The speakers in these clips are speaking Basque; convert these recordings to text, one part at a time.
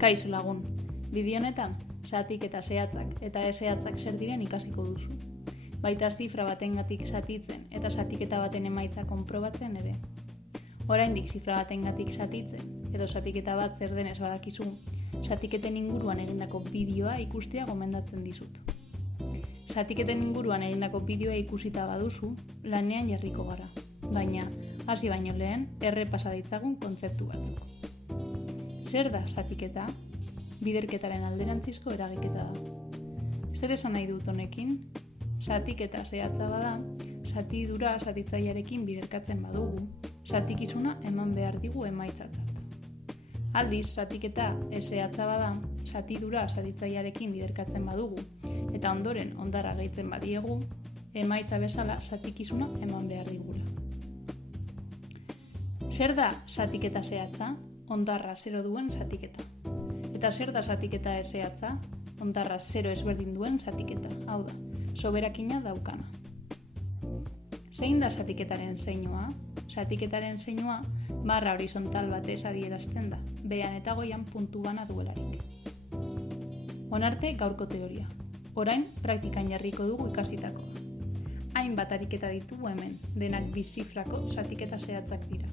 Kaixo lagun, bideo honetan zatik eta zehatzak eta ez-zehatzak zer diren ikasiko duzu. Baita zifra batengatik zatitzen eta zatiketa baten emaitza konprobatzen ere. Oraindik zifra batengatik zatitzen edo zatiketa bat zer denez badakizu, zatiketen inguruan egindako bideoa ikustea gomendatzen dizut. Zatiketen inguruan egindako bideoa ikusita baduzu, lanean jarriko gara. Baina, hasi baino lehen, errepasa ditzagun kontzeptu batzuk. Zer da zatiketa? Biderketaren alderantzizko eragiketa da. Zer esan nahi dut honekin? Zatiketa zehatza bada, zatidura zatitzailearekin biderkatzen badugu, zatikizuna eman behar digu emaitzatzat. Aldiz, zatiketa ez zehatza bada, zatidura zatitzailearekin biderkatzen badugu, eta ondoren ondara gehitzen badiegu, emaitza bezala zatikizuna eman behar digula. Zer da zatiketa zehatza? Ondarra 0 duen zatiketa. Eta zer da zatiketa ez zehatza? Ondarra 0 ezberdin duen zatiketa. Hau da, soberakina daukana. Zein da zatiketaren zeinua? Zatiketaren zeinua barra horizontal batez adierazten da, behean eta goian puntu bana duelarik. Onarte gaurko teoria. Orain, praktikan jarriko dugu ikasitako. Hainbat ariketa ditugu hemen, denak bizifrako zatiketa zehatzak dira.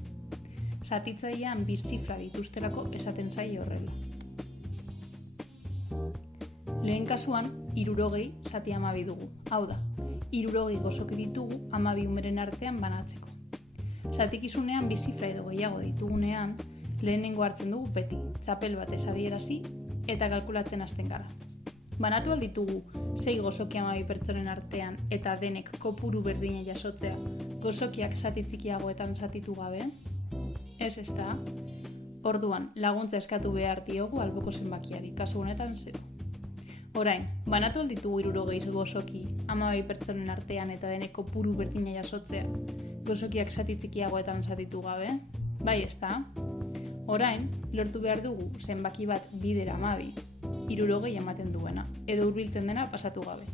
Zatitzailean bizifra dituzterako esaten zaie horrela. Lehen kasuan, 60 zati 12 dugu. Hau da, 60 gozoki ditugu 12 umeren artean banatzeko. Zatikizunean bizifra edo gehiago ditugunean, lehenengo hartzen dugu beti, txapel batez adierazi eta kalkulatzen hasten gara. Banatu alditugu 6 gozoki 12 pertsonen artean eta denek kopuru berdina jasotzea gozokiak zati txikiagoetan zatitu gabe? Ez ezta? Orduan, laguntza eskatu behar diogu alboko zenbakiari, kasu honetan 0. Orain, banatu alditugu 60 gozoki 12 pertsonen artean eta denek kopuru berdina jasotzea gozokiak zati txikiagoetan zatitu gabe? Bai ezta? Orain, lortu behar dugu zenbaki bat bider 12, 60 ematen duena, edo hurbiltzen dena pasatu gabe.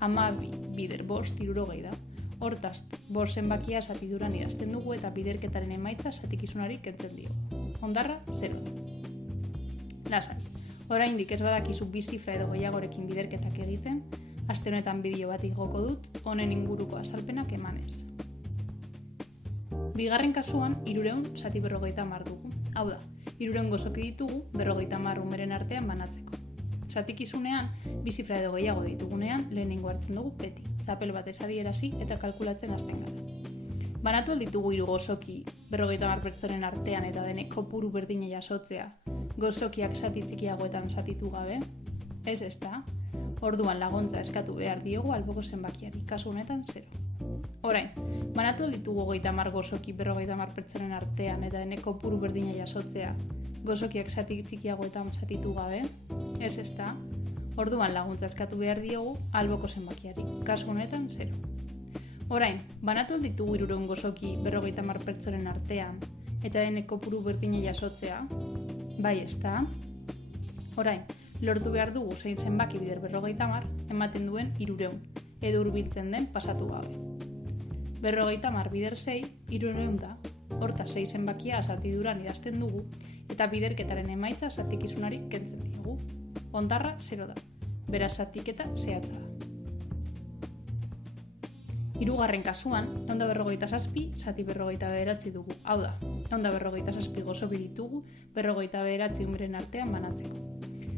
12 bider 5, 60 da. Hortaz, 5 zenbakia zatiduran idazten dugu eta biderketaren emaitza zatikizunari kentzen diogu. Ondarra 0. Lasai, oraindik ez badakizu bizifra edo gehiagorekin biderketak egiten, aste honetan bideo bat igoko dut, honen inguruko azalpenak emanez. Bigarren kasuan, 300 zati 50 dugu. Hau da, 300 gozoki ditugu 50 umeren artean banatzeko. Zatikizunean, bizifra edo gehiago ditugunean, lehenengo hartzen dugu beti, txapel batez adierazi eta kalkulatzen hasten gara. Banatu alditugu 3 gozoki 50 pertsonen artean eta denek kopuru berdina jasotzea, gozokiak zati txikiagoetan zatitu gabe? Ez ezta? Orduan laguntza eskatu behar diogu alboko zenbakiari, kasu honetan 0. Orain, banatu alditugu 30 gozoki 50 pertsonen artean eta denek kopuru berdina jasotzea, gozokiak zati txikiagoetan zatitu gabe? Ez ezta? Orduan laguntza eskatu behar diogu alboko zenbakiari, kasu honetan 0. Orain, banatu alditugu 300 gozoki 50 pertsonen artean eta denek kopuru berdina jasotzea? Bai ezta? Orain, lortu behar dugu zein zenbaki bider 50 ematen duen 300, edo hurbiltzen den pasatu gabe. 50 bider 6, 300 da. Horta 6 zenbakia zatiduran idazten dugu eta biderketaren emaitza zatikizunari kentzen diogu. Ondarra 0 da. Beraz zatiketa zehatza da. Hirugarren kasuan, 157 zati 59 dugu. Hau da, 157 gozoki ditugu 59 umeren artean banatzeko.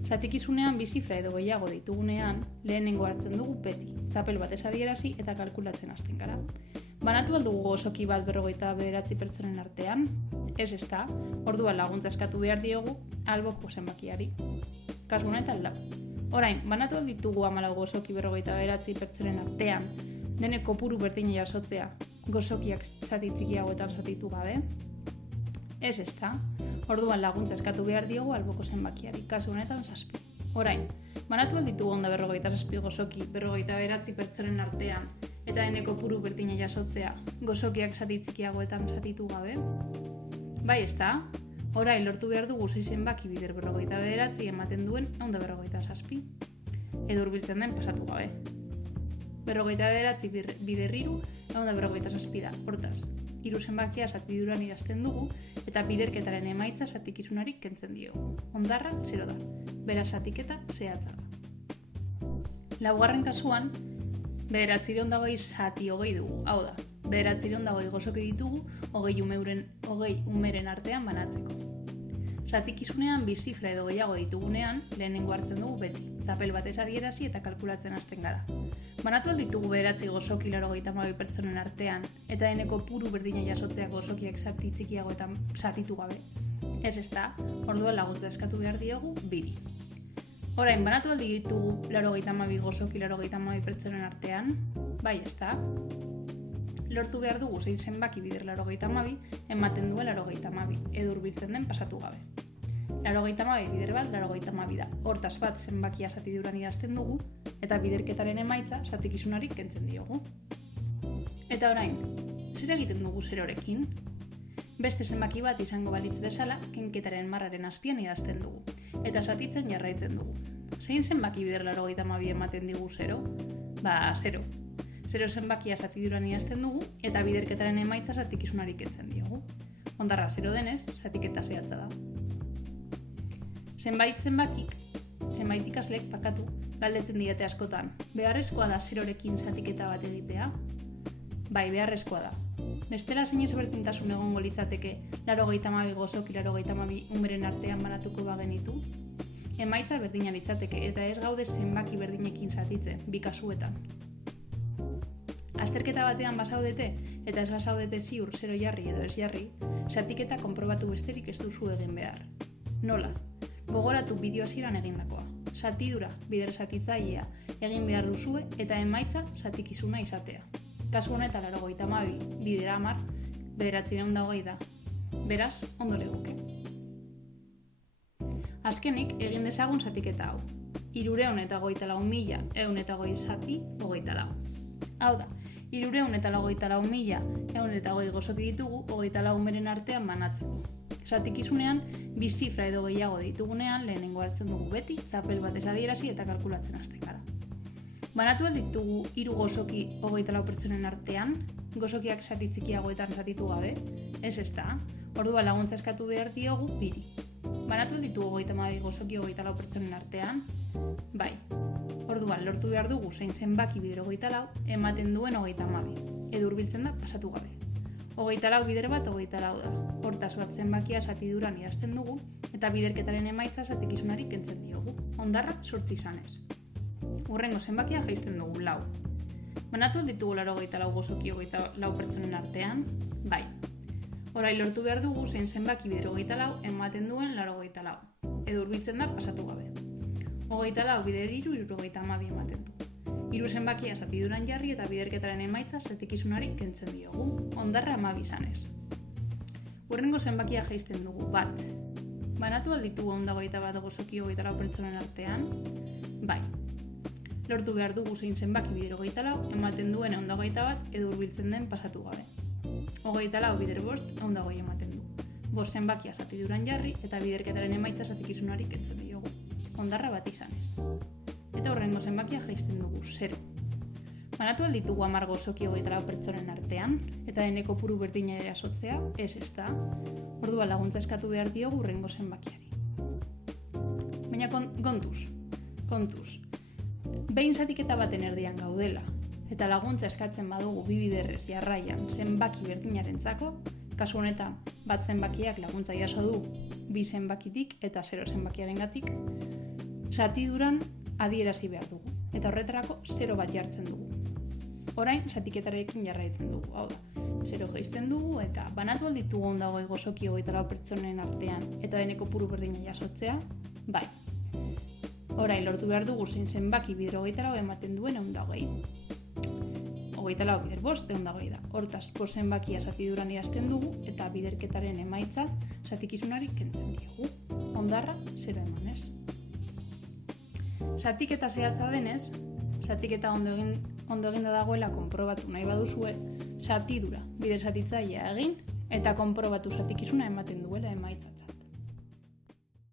Zatikizunean bizifra edo gehiago ditugunean, lehenengo hartzen dugu beti, txapel batez adierazi eta kalkulatzen hasten gara. Banatu aldugu gozoki bat 59 pertsonen artean? Ez ezta, orduan laguntza eskatu behar diogu alboko zenbakiari. Kasu honetan 4. Orain, banatu alditugu 14 gozoki 59 pertsonen artean, denek kopuru berdina jasotzea, gozokiak zati txikiagoetan zatitu gabe? Ez ezta, orduan laguntza eskatu behar diogu alboko zenbakiari, kasu honetan 7. Orain, banatu alditugu 57 gozoki 59 pertsonen artean, eta denek kopuru berdina jasotzea, gozokiak zati txikiagoetan zatitu gabe? Bai ezta? Orain lortu behar dugu 6 zenbaki bider 59 ematen duen 157, edo hurbiltzen den pasatu gabe. 59 bider 3, 157 da. Hortaz, hiru zenbakia zatiduran idazten dugu eta biderketaren emaitza zatikizunari kentzen diogu. Hondarra 0 da, beraz zatiketa zehatza da. Laugarren kasuan, 920 zati 20 dugu, hau da, 920 gozoki ditugu 20 umeren artean banatzeko. Zatikizunean bi zifra edo gehiago ditugunean, lehenengo hartzen dugu beti, txapel batez adierazi eta kalkulatzen hasten gara. Banatu ditugu 9 gozoki 82 pertsonen artean, eta deneko puru berdina jasotzea gozokiak zati txikiago eta zatitu gabe. Ez da, orduan laguntza eskatu behar diogu biri. Orain, banatu ditugu 82 gozoki 82 pertsonen artean, bai ez da. Lortu behar dugu zein zenbaki bider 82 ematen duen 82, edo hurbiltzen den pasatu gabe. 82 bider bat 82 da, hortaz bat zenbakia zatiduran idazten dugu, eta biderketaren emaitza zatikizunari kentzen diogu. Eta orain, zer egiten dugu 0rekin? Beste zenbaki bat izango balitz bezala, kenketaren marraren azpian idazten dugu, eta zatitzen jarraitzen dugu. Zein zenbaki bider 82 ematen digu 0? 0. 0 zenbakia zatiduran idazten dugu, eta biderketaren emaitza zatikizunari kentzen diogu. Hondarra 0 denez, zatiketa zehatza da. Zenbait ikaslek galdetzen diete askotan. Beharrezkoa da 0rekin zatiketa bat egitea? Bai, beharrezkoa da. Bestela zein ezberdintasun egongo litzateke 82 gozoki 82 umeren artean banatuko bagenitu? Emaitza berdina litzateke eta ez gaude zenbaki berdinekin zatitzen, bi kasuetan. Azterketa batean basaudete eta ez basaudete ziur 0 jarri edo ez jarri, zatiketa konprobatu besterik ez duzu egin behar. Nola? Gogoratu bideo hasieran egindakoa. Zatidura bider zatitzailea egin behar duzue eta emaitza zatikizuna izatea. Kasu honetan 82 bider 10, 920 da. Beraz, ondo legoke. Azkenik, egin dezagun zatiketa hau. 324.120 zati 24. Hau da, 384.120 gozoki ditugu 24 umeren artean banatzeko. Zatikizunean, bi zifra edo gehiago ditugunean lehenengo hartzen dugu beti, txapel batez adierazi eta kalkulatzen hasten gara. Banatu ditugu 3 gozoki 24 pertsonen artean, gozokiak zati txikiagoetan zatitu gabe, ez da, orduan laguntza eskatu behar diogu biri. Banatu ditugu 32 gozoki 24 pertsonen artean, bai. Orduan lortu behar dugu zein zenbaki bider 24 ematen duen 32, edo hurbiltzen da pasatu gabe. 24 bider bat 24 da, hortaz bat zenbakia zatiduran idazten dugu, eta biderketaren emaitza zatikizunari kentzen diogu, hondarra 8 izanez. Hurrengo zenbakia jaisten dugu 4. Banatu ditugu 84 gozoki 24 pertsonen artean, bai. Orain lortu behar dugu zein zenbaki bider 24 ematen duen 84, edo hurbiltzen da pasatu gabe. 24 bider 3 72 ematen du. 3 zenbakia zatiduran jarri eta biderketaren emaitza zatikizunari kentzen diogu, hondarra 12 izanez. Hurrengo zenbakia jaisten dugu 1. Banatu alditugu 121 gozoki 24 pertsonen artean, bai. Lortu behar dugu zein zenbaki bider 24 ematen duen 121 edo hurbiltzen den pasatu gabe. 24 bider 5 120 ematen du. 5 zenbakia zatiduran jarri eta biderketaren emaitza zatikizunari kentzen diogu, hondarra 1 izanez. Eta horrengo zenbakia jaisten dugu 0. Banatu alditugu 10 gozoki 24 pertsonen artean, eta deneko puru berdina erasotzea, ez da, orduan laguntza eskatu behar diogu hurrengo zenbakiari. Baina kontuz, behin zatiketa baten erdian gaudela, eta laguntza eskatzen badugu bi biderrez jarraian zenbaki berdinarentzako, kasu honetan bat zenbakiak laguntza jaso du 2 zenbakitik eta 0 zenbakiarengatik, zatiduran adierazi behar dugu, eta horretarako 0 bat jartzen dugu. Orain, zatiketarekin jarraitzen dugu, hau da, 0 jaisten dugu, eta banatu alditugu 120 gozoki 24 pertsonen artean, eta deneko puru berdina jasotzea, bai. Orain, lortu behar dugu zein zenbaki bider 24 ematen duen 120. 24 bider 5, 120 da. Hortaz, 5 zenbakia zatiduran idazten dugu, eta biderketaren emaitza zatikizunari kentzen diogu. Hondarra 0 emanez. Zatiketa zehatza denez, zatiketa ondo eginda dagoela konprobatu nahi baduzue, zatidura bider zatitzailea egin eta konprobatu zatikizuna ematen duela emaitza.